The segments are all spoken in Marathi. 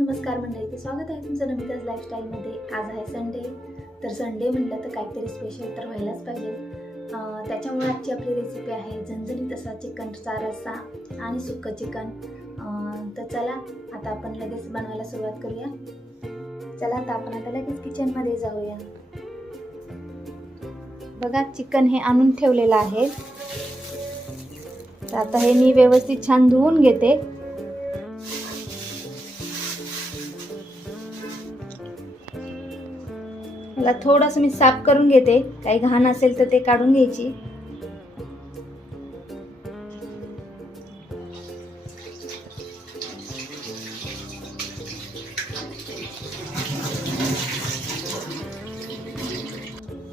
नमस्कार मंडळी स्वागत आहे तुमचं नमिताज लाईफस्टाईलमध्ये आज आहे संडे तर संडे म्हटलं तर काहीतरी स्पेशल तर व्हायलाच पाहिजे. त्याच्यामुळे आजची आपली रेसिपी आहे झणझणीत असा चिकनचा रस्सा आणि सुक्कं चिकन. तर चला आता आपण लगेच बनवायला सुरुवात करूया. चला आता आपण आता लगेच किचनमध्ये जाऊया. बघा चिकन हे आणून ठेवलेलं आहे. तर आता हे मी व्यवस्थित छान धुवून घेते. मला थोडंसं मी साफ करून घेते. काही घाण असेल तर ते काढून घ्यायची.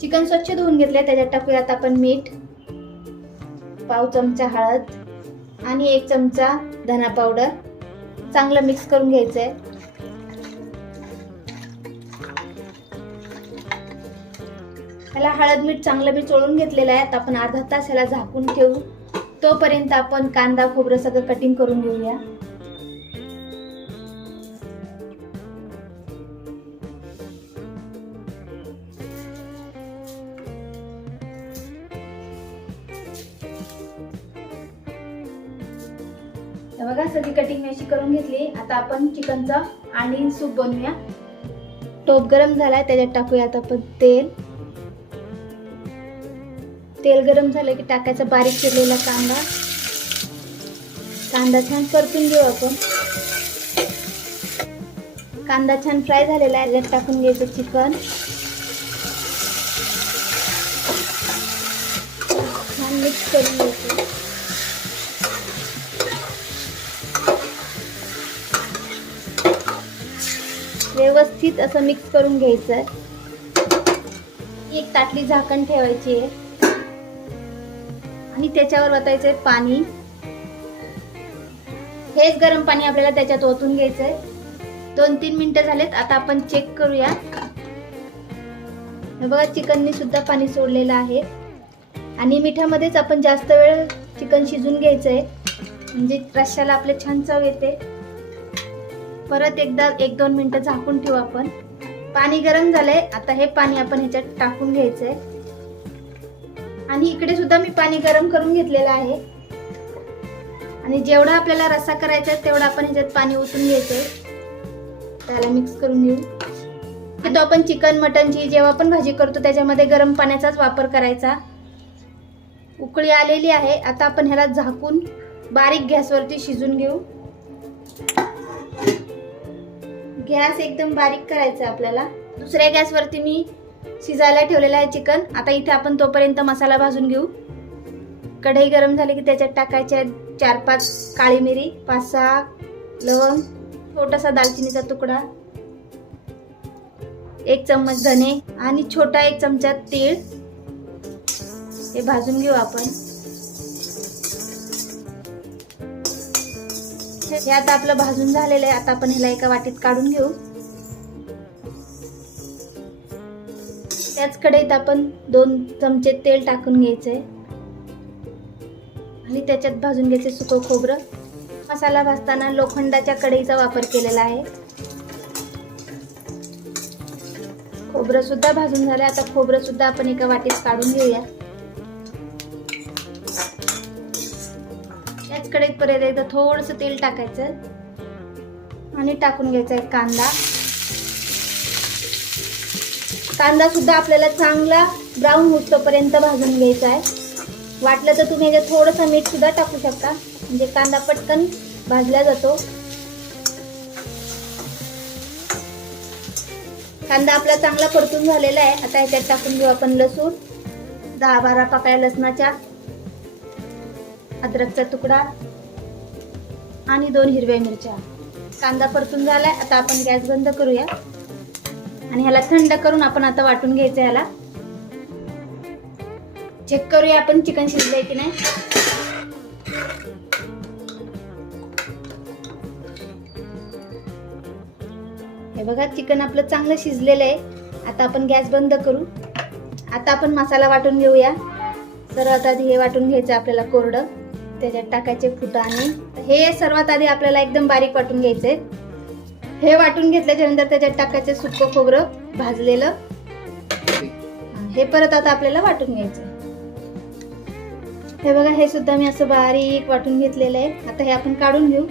चिकन स्वच्छ धुवून घेतले त्याच्यात टाकूया आता आपण मीठ पाव चमचा हळद आणि एक चमचा धना पावडर. चांगलं मिक्स करून घ्यायचंय. ह्याला हळद मीठ चांगलं मी चोळून घेतलेलं आहे. आता आपण अर्धा तास ह्याला झाकून ठेवू. तोपर्यंत आपण कांदा खोबरं सगळं कटिंग करून घेऊया. बघा सगळी कटिंग मी अशी करून घेतली. आता आपण चिकनचा आणि सूप बनवूया. टोप गरम झालाय त्याच्यात टाकूया आता आपण तेल. तेल गरम झालं की टाकायचा बारीक चिरलेला कांदा. कांदा छान परतून घेऊ आपण. कांदा छान फ्राय झालेला आहे याच्यात टाकून घ्यायचं चिकन. छान मिक्स करून घ्यायचं. व्यवस्थित असं मिक्स करून घ्यायचं एक ताटली झाकण ठेवायची आहे. आणि त्याच्यावर वतायचंय पाणी. हेच गरम पाणी आपल्याला त्याच्यात ओतून घ्यायचंय. दोन तीन मिनिटं झालेत आता आपण चेक करूया. बघा चिकननी सुद्धा पाणी सोडलेलं आहे. आणि मिठामध्येच आपण जास्त वेळ चिकन शिजून घ्यायचंय. म्हणजे रश्याला आपले छान चव येते. परत एकदा एक दोन मिनिटं झाकून ठेवू आपण. पाणी गरम झालंय आता हे पाणी आपण ह्याच्यात टाकून घ्यायचंय. आणि इकडे सुद्धा मी पाणी गरम करून घेतलेलं आहे. आणि जेवढा आपल्याला रस्सा करायचा आहे तेवढा आपण ह्याच्यात पाणी ओतून घ्यायचंय. त्याला मिक्स करून घेऊ. तो आपण चिकन मटनची जेव्हा आपण भाजी करतो त्याच्यामध्ये गरम पाण्याचाच वापर करायचा. उकळी आलेली आहे. आता आपण ह्याला झाकून बारीक गॅसवरती शिजून घेऊ. गॅस एकदम बारीक करायचा आपल्याला. दुसऱ्या गॅसवरती मी शिजायला ठेवलेलं आहे चिकन. आता इथे आपण तोपर्यंत मसाला भाजून घेऊ. कढई गरम झाली की त्याच्यात टाकायचे चार पाच काळी मिरी पाच सहा लवंग छोटासा दालचिनीचा तुकडा एक चम्मच धने आणि छोटा एक चमचा तीळ. हे भाजून घेऊ आपण. हे आता आपलं भाजून झालेलं आहे. आता आपण ह्याला एका वाटीत काढून घेऊ. त्याच कढईत आपण दोन चमचे तेल टाकून घ्यायचे. आणि त्याच्यात भाजून घ्यायचे सुकं खोबरं. मसाला भाजताना लोखंडाच्या कढईचा वापर केलेला आहे. खोबरं सुद्धा भाजून झालं. आता खोबरं सुद्धा आपण एका वाटीत काढून घेऊया. त्याच कढईत परत एकदा थोडस तेल टाकायचं. आणि टाकून घ्यायचा आहे कांदा. कांदा सुद्धा आपल्याला चांगला ब्राऊन होतोपर्यंत भाजून घ्यायचा आहे. वाटलं तर तुम्ही याच्यात थोडंसं मीठ सुद्धा टाकू शकता. म्हणजे कांदा पटकन भाजला जातो. कांदा आपला चांगला परतून झालेला आहे. आता ह्याच्यात टाकून घेऊ आपण लसूण. दहा बारा पाकळ्या लसणाच्या. अद्रकचा तुकडा. आणि दोन हिरव्या मिरच्या. कांदा परतून झालाय. आता आपण गॅस बंद करूया. आणि ह्याला थंड करून आपण आता वाटून घ्यायचं ह्याला चेक करूया आपण चिकन शिजलंय की नाही. हे बघा चिकन आपलं चांगलं शिजलेलं आहे. आता आपण गॅस बंद करू. आता आपण मसाला वाटून घेऊया. सर्वात आधी हे वाटून घ्यायचं आपल्याला कोरडं. त्याच्यात टाकायचे फुटाणे. हे सर्वात आधी आपल्याला एकदम बारीक वाटून घ्यायचे हे वाटून घेतल्याच्या नंतर त्याच्यात टाकायचं सुकं खोबरं भाजलेलं. हे परत आता आपल्याला वाटून घ्यायचं. हे बघा हे सुद्धा मी असं बारीक वाटून घेतलेलं आहे. आता हे आपण काढून घेऊ.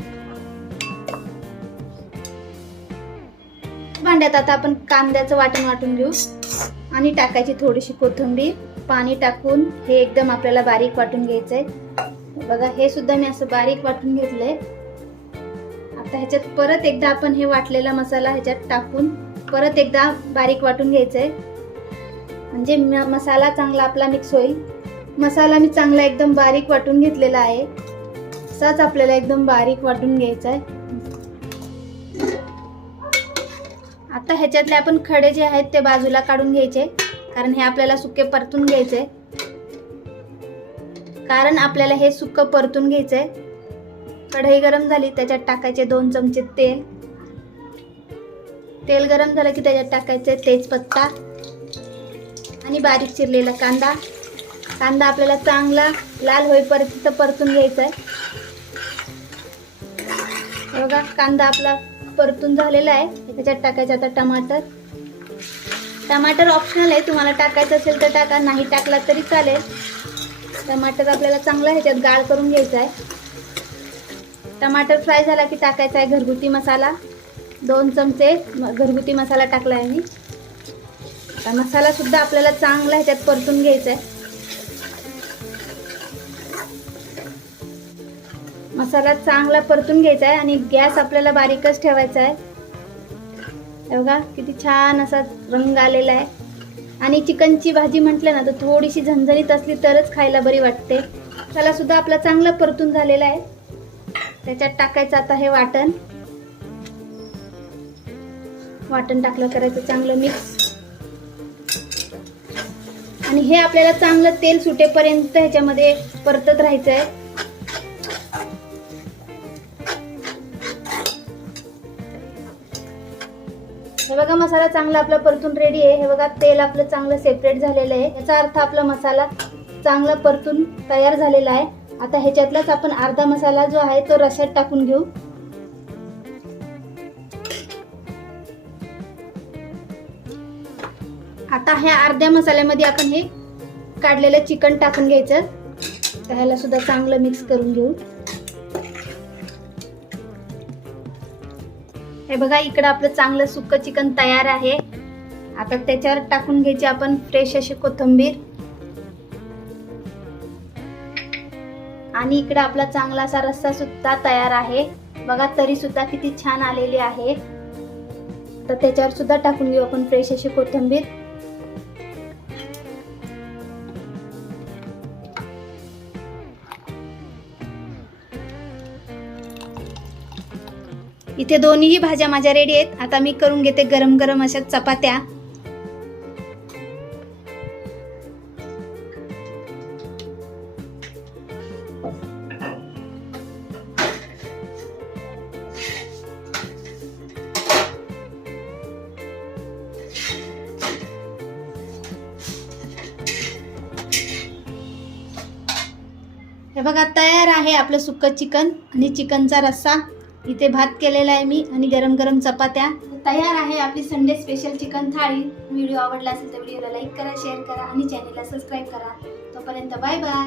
भांड्यात आता आपण कांद्याचं वाटण वाटून घेऊ. आणि टाकायची थोडीशी कोथिंबीर. पाणी टाकून हे एकदम आपल्याला बारीक वाटून घ्यायचंय. बघा हे सुद्धा मी असं बारीक वाटून घेतलंय. आता ह्याच्यात परत एकदा आपण हे वाटलेला मसाला ह्याच्यात टाकून परत एकदा बारीक वाटून घ्यायचं आहे म्हणजे म- मसाला चांगला आपला मिक्स होईल. मसाला मी चांगला एकदम बारीक वाटून घेतलेला आहे. असाच आपल्याला एकदम बारीक वाटून घ्यायचा आहे आता ह्याच्यातले आपण खडे जे आहेत ते बाजूला काढून घ्यायचे. कारण हे आपल्याला सुके परतून घ्यायचे कारण आपल्याला हे सुकं परतून घ्यायचंय. कढई गरम झाली त्याच्यात टाकायचे दोन चमचे तेल. तेल गरम झालं की त्याच्यात टाकायचे तेजपत्ता आणि बारीक चिरलेला कांदा. कांदा आपल्याला चांगला लाल होईपर्यंत परतून घ्यायचा आहे बघा कांदा आपला परतून झालेला आहे. त्याच्यात टाकायचं आता टमाटर. टमाटर ऑप्शनल आहे. तुम्हाला टाकायचं असेल तर टाका नाही टाकला तरी चालेल. टमाटर आपल्याला चांगला ह्याच्यात गाळ करून घ्यायचा आहे टमाटर फ्राय झाला की टाकायचा आहे घरगुती मसाला. दोन चमचे म- घरगुती मसाला टाकला आहे मी. आता मसालासुद्धा आपल्याला चांगला ह्याच्यात परतून घ्यायचा आहे. मसाला चांगला परतून घ्यायचा आहे आणि गॅस आपल्याला बारीकच ठेवायचा आहे. बघा किती छान असा रंग आलेला आहे. आणि चिकनची भाजी म्हटलं ना तर थोडीशी झणझणीत असली तरच खायला बरी वाटते. त्यालासुद्धा आपला चांगला परतून झालेला आहे. त्याच्यात टाकायचं आता हे वाटण. वाटण टाकलं करायचं चांगलं मिक्स आणि हे आपल्याला चांगलं तेल सुटेपर्यंत ह्याच्यामध्ये परतत राहायचं आहे हे बघा मसाला चांगला आपला परतून रेडी आहे. हे बघा तेल आपलं चांगलं सेपरेट झालेलं आहे. याचा अर्थ आपला मसाला चांगला परतून तयार झालेला आहे. आता ह्याच्यातलाच आपण अर्धा मसाला जो आहे तो रस्यात टाकून घेऊ. आता ह्या अर्ध्या मसाल्यामध्ये आपण हे काढलेलं चिकन टाकून घ्यायचं. तर ह्याला सुद्धा चांगलं मिक्स करून घेऊ. हे बघा इकडं आपलं चांगलं सुक्क चिकन तयार आहे. आता त्याच्यावर टाकून घ्यायची आपण फ्रेश अशी कोथिंबीर. आणि इकडं आपला चांगला असा रस्सा सुद्धा तयार आहे. बघा तरी सुद्धा किती छान आलेली आहे. तर त्याच्यावर सुद्धा टाकून घेऊ आपण फ्रेश अशी कोथिंबीर. इथे दोन्हीही भाज्या माझ्या रेडी आहेत. आता मी करून घेते गरम गरम अशा चपात्या. हे बघा तयार आहे आपलं सुक्कं चिकन आणि चिकनचा रस्सा. इथे भात केलेला आहे मी आणि गरम गरम चपात्या. तयार आहे आपली संडे स्पेशल चिकन थाळी. व्हिडिओ आवडला असेल तर व्हिडिओला लाईक करा शेअर करा आणि चॅनलला सबस्क्राईब करा. तोपर्यंत बाय बाय